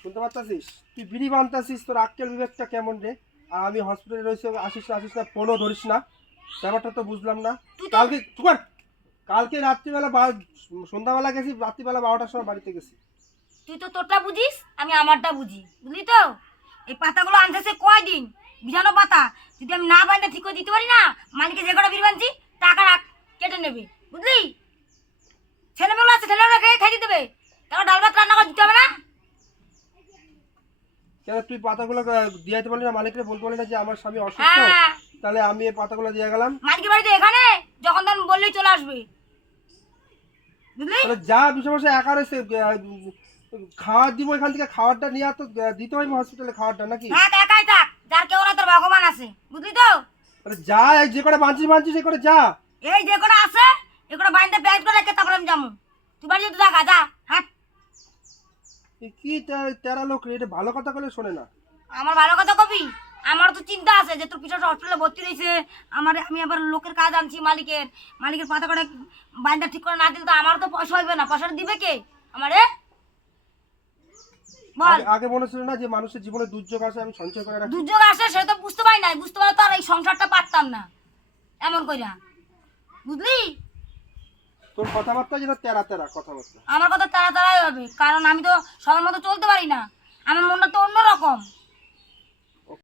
শুনতে পাচ্ছিস তুই বিড়ি বানতাছিস তোর আক্কেল বিবেকটা কেমন রে? আর আমি হসপিটালে রয়েছে আসিস না আসিস না ফোনও ধরিস না। ব্যাপারটা তো বুঝলাম না। তুই কালকে চুপ কালকে রাত্রিবেলা সন্ধ্যাবেলা গেছি রাত্রিবেলা বারোটার সময় বাড়িতে গেছি। তুই তো তোরটা বুঝিস আমি আমারটা বুঝি। বুঝলি তো? এই পাতাগুলো আনতেছে কয়দিন? বিজানো পাতা। যদি আমি না বাইনা ঠিক করে দিতে পারি না মালিকে যে কটা বিল বানছি টাকা রাখ কেটে নেবে বুঝলি ছেলেমেলা আছে ছেলেমেলা খেয়ে খাইয়ে দেবে তারপর ডাল ভাত রান্না করে দিতে হবে না কেন তুই পাতাগুলো আহ, দিয়ে পারলি না? মালিককে বলতে পারলি না যে আমার স্বামী অসুস্থ? হ্যাঁ। তাহলে আমি এই পাতাগুলো দিয়ে গেলাম। মালিকের বাড়িতে এখানে? যখন তখন বললেই চলে আসবে। তাহলে যা বিষয় একা রয়েছে খাবার দিব এখান থেকে খাবারটা নিয়ে তো দিতে হবে হসপিটালে খাবারটা নাকি? থাক একাই থাক। যার কেউ না তোর ভগবান আছে। বুঝলি তো? যা যে করে বাঁচিস বাঁচিস সে করে যা। এই যে কটা আছে এগুলো বাইন্দে ব্যাগ করে রেখে তারপরে আমি যাব। তুই বাড়ি যেতে থাকা যা। হ্যাঁ এ কি তেরা লোক রে? ভালো কথা বলে শোনে না। আমার ভালো কথা কবি? আমার তো চিন্তা আছে যে তোর পিছনে হসপিটালে ভর্তি রয়েছে। আমার আমি আবার লোকের কাজ আনছি মালিকের। মালিকের পাতা করে বাইন্দা ঠিক করে না দিলে তো আমার তো পয়সা হইবে না। পয়সাটা দিবে কে? আমারে? বল। আগে- আগে মনে ছিল না যে মানুষের জীবনে দুর্যোগ আসে আমি সঞ্চয় করে রাখি। দুর্যোগ আসে সেটা তো বুঝতে পারি নাই। বুঝতে পারলে তো আর এই সংসারটা পারতাম না। এমন কইরা। বুঝলি? তোর কথাবার্তা যেটা তেরা তেরা কথাবার্তা। আমার কথা তাড়াতাড়াই হবে, কারণ আমি তো সবার মতো চলতে পারি না। আমার মনটা তো অন্যরকম।